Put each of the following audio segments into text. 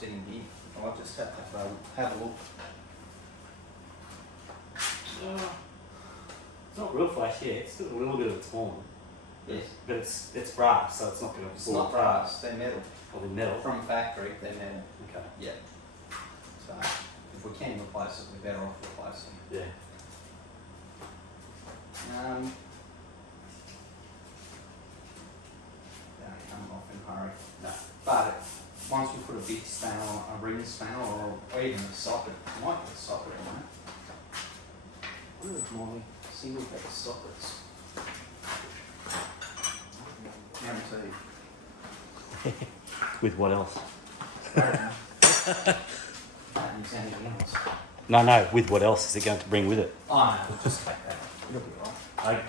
Fitting here. I might just have to have a look. It's not real flash yet, it's still a little bit of a torn. Yes. But it's brass, so it's not going to It's not brass, they're metal. Probably metal. From factory, they're metal. Okay. Yeah. So if we can replace it, we're better off replacing it. Yeah. Don't come off in a hurry. No. But once we put a big spanner on, a ring spanner, or even a socket, I might put a socket on it. I wonder if my single pair sockets. Guaranteed. With what else? Don't use anything else. No. With what else is it going to bring with it? Oh no, we'll just take that. It'll be alright.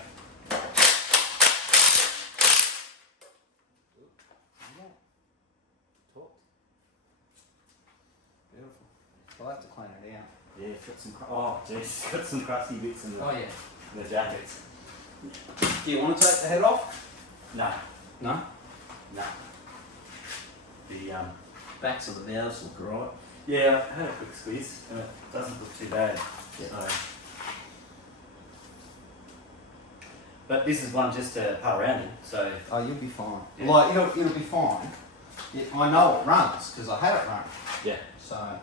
Beautiful. We'll have to clean it out. Yeah, it's got some. Oh, jeez, it's got some crusty bits in Oh yeah. the jackets. Do you want to take the head off? No. No. No. The Backs of the valves look right. Yeah, I had a quick squeeze, and it doesn't look too bad. Yeah. So. But this is one just to putt around in, so. Oh, you'll be fine. Yeah. Like it'll be fine. I know it runs because I had it run. Yeah. So.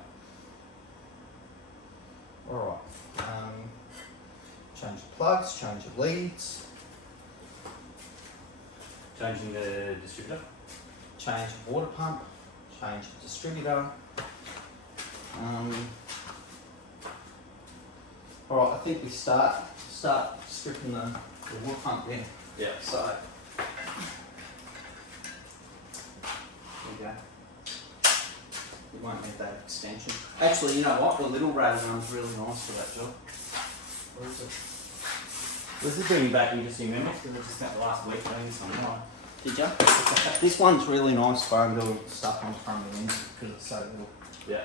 All right. Change the plugs. Change the leads. Changing the distributor. Change the water pump. Change the distributor. All right. I think we start stripping the water pump in. Yeah. So. There you go. You won't need that extension. Actually, you know what? The little rad one's really nice for that job. Where is it? This is bringing back interesting memories because I just spent the last week doing this on mine. Did you? This one's really nice for doing stuff on the front of the engine because it's so little. Yeah.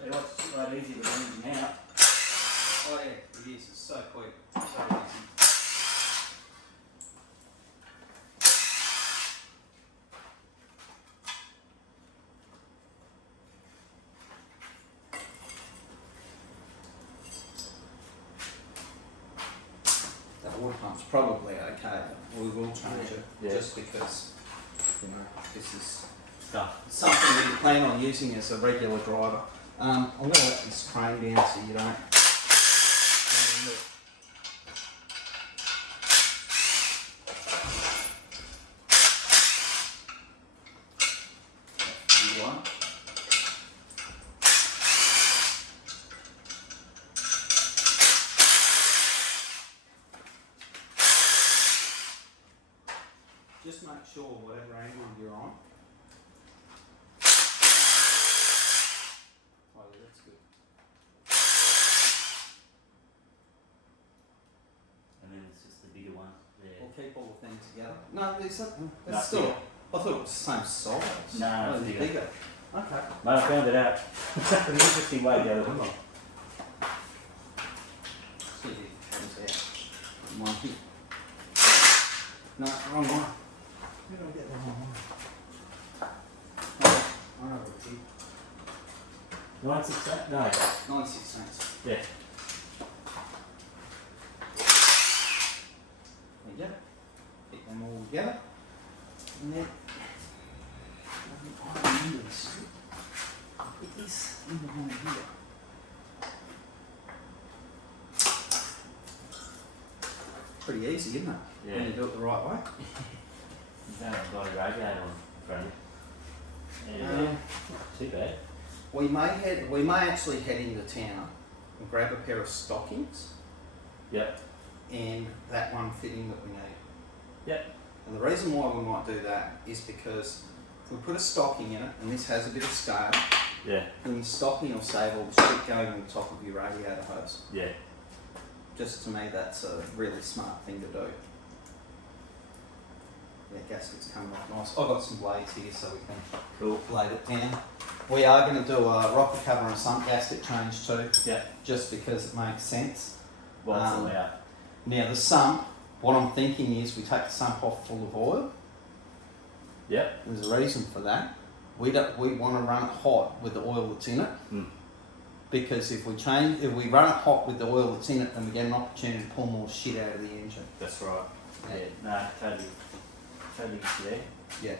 They like to sit right easy with the engine out. Oh yeah, it is. It's so quick. So easy. That water pump's probably okay, but we will change it just because, you know, this is something we plan on using as a regular driver. I'm going to let this crane down so you don't. Just make sure whatever angle you're on. Oh yeah, that's good. And then it's just the bigger one there. We'll keep all the things together. No, there's something. No, That's still. yeah. I thought it was the same size. No, it's it's bigger. Okay. Mate, I found it out. An interesting way the other way. See if it comes out. One here. No, wrong one. Where did I get the wrong one? Oh, I know what it is. 968? No. 96 cents. Yeah. There you go. Pick them all together. And then I remember this. Put this in the one here. Pretty easy, isn't it? Yeah. When you do it the right way. You don't have got a radiator on front of you. Yeah. Not too bad. We may actually head into town and grab a pair of stockings Yep. and that one fitting that we need. Yep. And the reason why we might do that is because if we put a stocking in it, and this has a bit of scale, Yeah. then your stocking will save all the shit going on the top of your radiator hose. Yeah. Just to me, that's a really smart thing to do. Yeah, gasket's coming off nice. I've got some blades here so we can blade it down. We are going to do a rocker cover and sump gasket change too, Yeah. just because it makes sense. Well, it's all out. Now the sump, what I'm thinking is we take the sump off full of oil. Yep. There's a reason for that. We want to run it hot with the oil that's in it. Mm. because if we run it hot with the oil that's in it, then we get an opportunity to pull more shit out of the engine. That's right. Yeah, no, totally there. Yeah.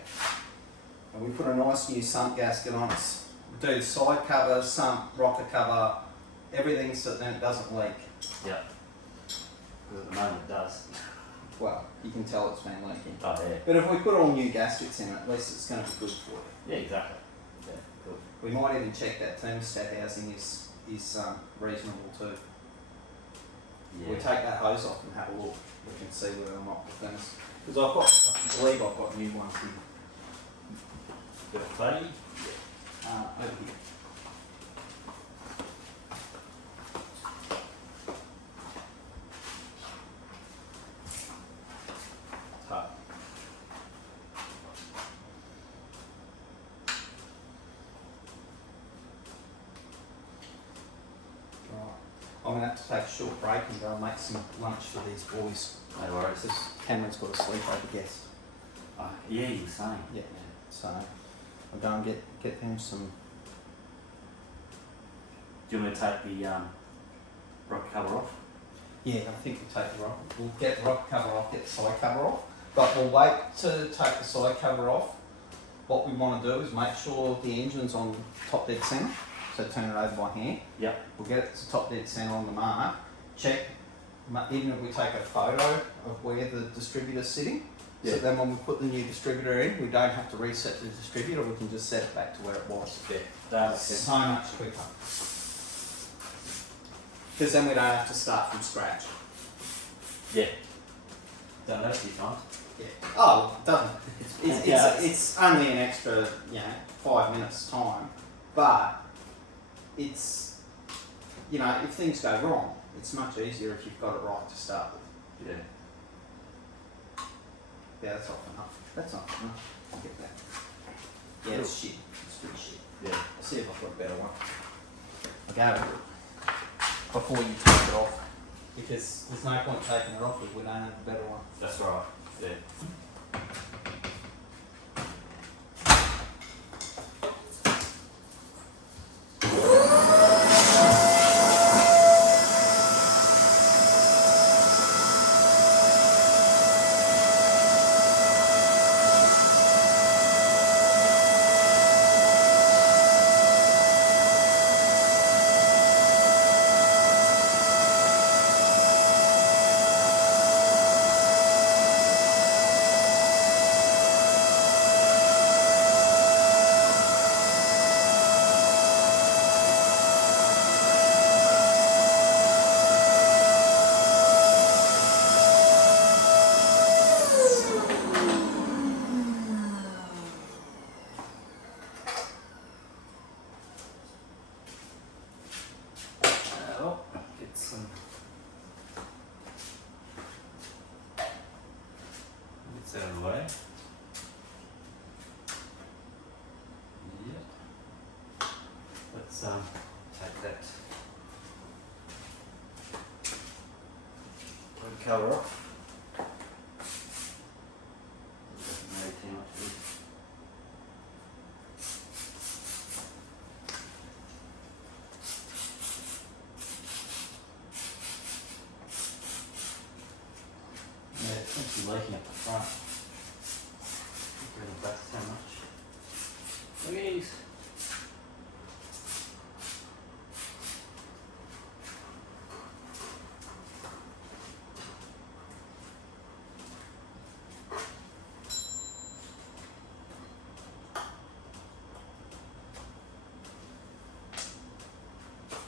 And we put a nice new sump gasket on it. We do side cover, sump, rocker cover, everything so then it doesn't leak. Yeah. Because at the moment it does. Well, you can tell it's been leaking. Oh yeah. But if we put all new gaskets in it, at least it's going to be good for you. Yeah, exactly. Yeah, cool. We might even check that thermostat housing is reasonable too. Yeah. We take that hose off and have a look. We can see whether or not the thermostat. Because I believe I've got new ones here. Got a plate? Over here. So. I'm going to have to take a short break and go and make some lunch for these boys. No worries. Because Cameron's got a sleepover guest. Oh, yeah, you were saying. Yeah. So I'll go and get them some. Do you want me to take the rock cover off? Yeah, I think we'll get the rock cover off, get the side cover off. But we'll wait to take the side cover off. What we want to do is make sure the engine's on top dead centre. So turn it over by hand. Yep. We'll get it to top dead centre on the mark. Check, even if we take a photo of where the distributor's sitting. Yeah. So then when we put the new distributor in, we don't have to reset the distributor, we can just set it back to where it was. Yeah. That's So much quicker. Because then we don't have to start from scratch. Yeah. Done that a few times. Yeah. Oh, it doesn't. Yeah. It's only an extra, 5 minutes time, but it's, if things go wrong, it's much easier if you've got it right to start with. Yeah. Yeah, that's not enough. That's not enough. I'll get that. Yeah, it's shit. It's pretty shit. Yeah. I'll see if I've got a better one. I'll go with it before you take it off, because there's no point taking it off if we don't have a better one. That's right. Yeah. Get some. Get out of the way. Yeah. Let's take that cover off. Doesn't matter too much of this. Yeah, it's actually leaking up the front. Bring it back so much. Look at these.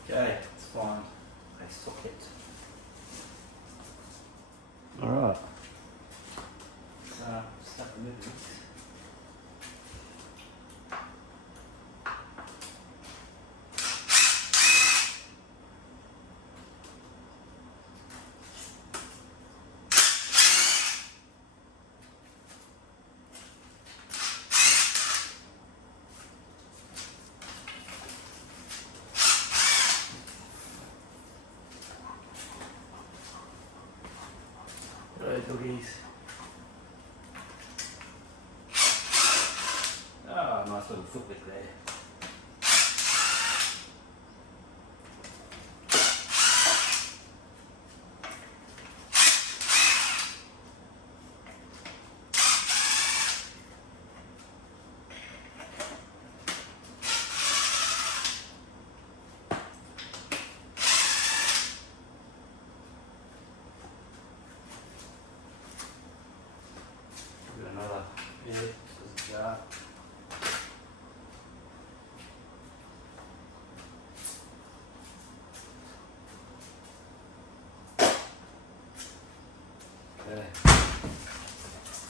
Okay, it's fine. A socket. Alright. So, start removing this. Right, doggies. Ah, nice little foot lick there.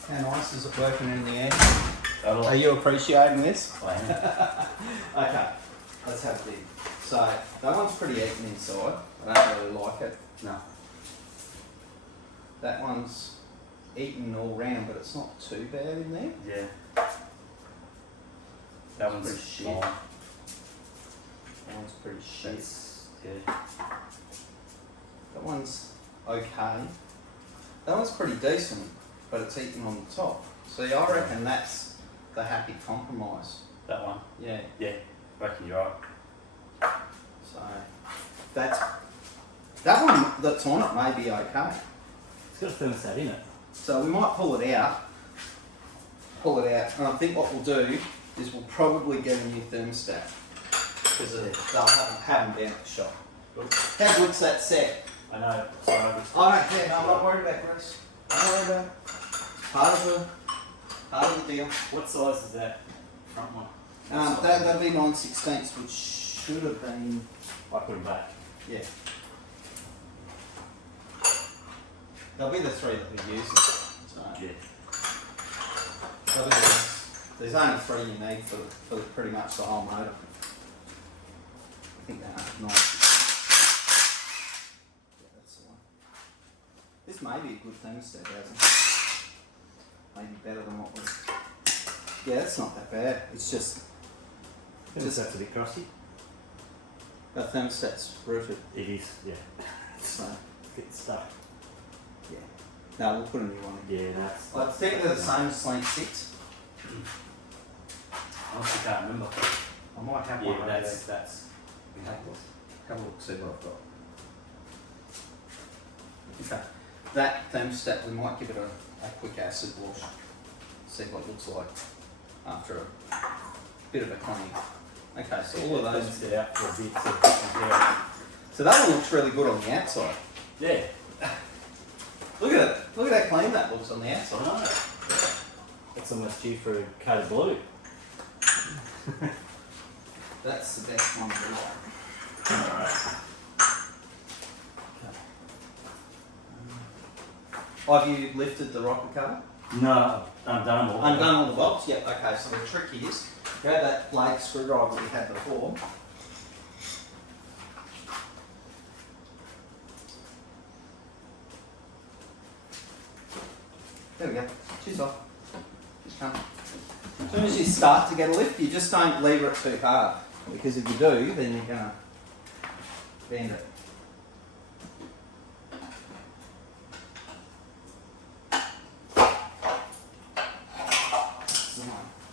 How nice is it working in the air? Oh, Are you appreciating this? I am. Okay, let's have a dig. So, that one's pretty eaten inside. I don't really like it. No. That one's eaten all round, but it's not too bad in there. Yeah. That one's pretty shit. fine. That one's pretty shit. That's, yeah. That one's okay. That one's pretty decent, but it's eaten on the top. See, I reckon that's the happy compromise. That one? Yeah. Yeah. Reckon you're right. So, that one that's on it may be okay. It's got a thermostat in it. So we might pull it out. And I think what we'll do is we'll probably get a new thermostat. Because they'll have them down at the shop. How good's that set? I know. Sorry. I don't care, no, I'm not worried about Chris. Don't worry about it. Part of the deal. What size is that front one? That'll be 9/16, which should have been, I put them back. yeah. They'll be the three that we're using. So. Yeah. They'll be there's only three you need for pretty much the whole motor. I think they're 9/16. Yeah, that's the one. This may be a good thermostat, hasn't it? Maybe better than what we. Yeah, it's not that bad. It's just Thermostat's a bit crusty. the thermostat's rooted. It is, yeah. So It's stuck. yeah. No, we'll put a new one in. Yeah, that's. I think they're the same as Lane 6. I honestly can't remember. I might have Yeah, one. that's. Have a look, see what I've got. Okay. That thermostat, we might give it a quick acid wash. See what it looks like after a bit of a cleaning. Okay, so all of those. Thermostat out for a bit to compare. So that one looks really good on the outside. Yeah. Look at it. Look at how clean that looks on the I outside. know. It's almost due for a coat of blue. That's the best one to like. Alright. Have you lifted the rocker cover? No, I've done them all. Undone all the bolts? Yep, okay, so the trick is, grab that blade screwdriver we had before. There we go, she's off. She's coming. As soon as you start to get a lift, you just don't lever it too hard, because if you do, then you're going to bend it.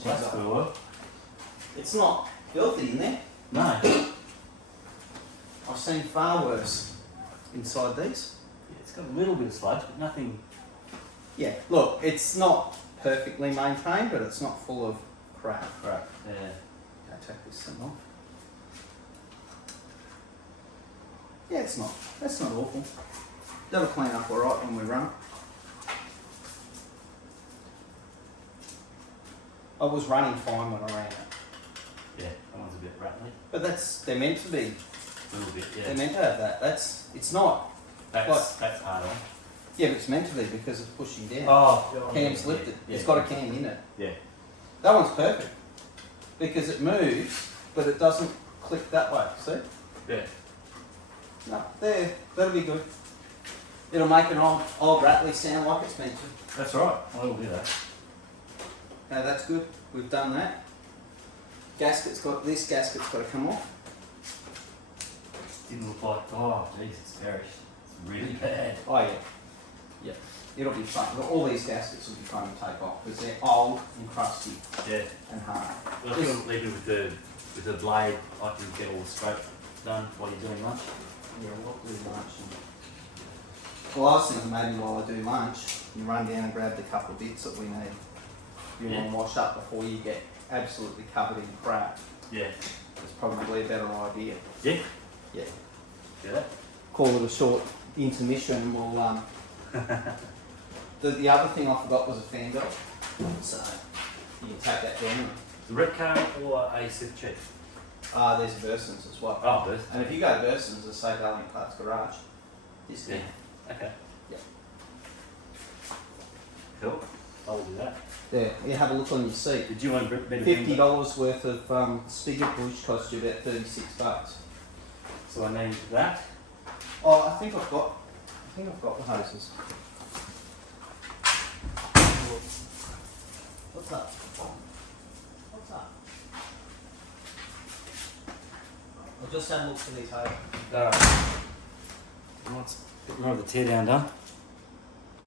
That's cool. It's not filthy in there. No. I've seen far worse inside these. Yeah, it's got a little bit of sludge, but nothing. Yeah, look, it's not perfectly maintained, but it's not full of crap. Right. Yeah. Okay, take this thing off. Yeah, it's not. That's not awful. That'll clean up alright when we run it. I was running fine when I ran it. Yeah, that one's a bit rattly. But they're meant to be. A little bit, yeah. They're meant to have that. It's not. That's hard on. Yeah, but it's meant to be because it's pushing down. Oh, Cam's lifted. Yeah, It's got a cam in it. Yeah. That one's perfect because it moves, but it doesn't click that way. See? Yeah. No, there. That'll be good. It'll make an old rattly sound like it's meant to. That's right. I will do that. No, that's good. We've done that. This gasket's got to come off. Didn't look like. Oh, jeez, it's perished. It's really bad. Oh yeah. Yep. It'll be fun. All these gaskets will be fun to take off because they're old and crusty Yeah. and hard. Well, I think leave it with the blade. I can get all the stroke done while you're doing lunch. Yeah, we'll do lunch. Well, I was thinking maybe while I do lunch, you run down and grab the couple of bits that we need. You want to wash up before you get absolutely covered in crap. Yeah. It's probably a better idea. Yeah. Yeah. Yeah. Call it a short intermission and we'll the other thing I forgot was a fan belt. So you can take that down. The red current or a Swift check? There's Bursons as well. Oh, Burst. And if you go to Bursons, it's say Darling Clark's Garage. This Yeah. thing. Okay. Cool. I'll do that. There, you have a look on your seat. Did you want to bring $50 worth of spigot bush cost you about $36. So I need that. Oh, I think I've got the hoses. What's up? What's up? I'll just have a look for these hoses. Alright. Let's get more of the teardown done.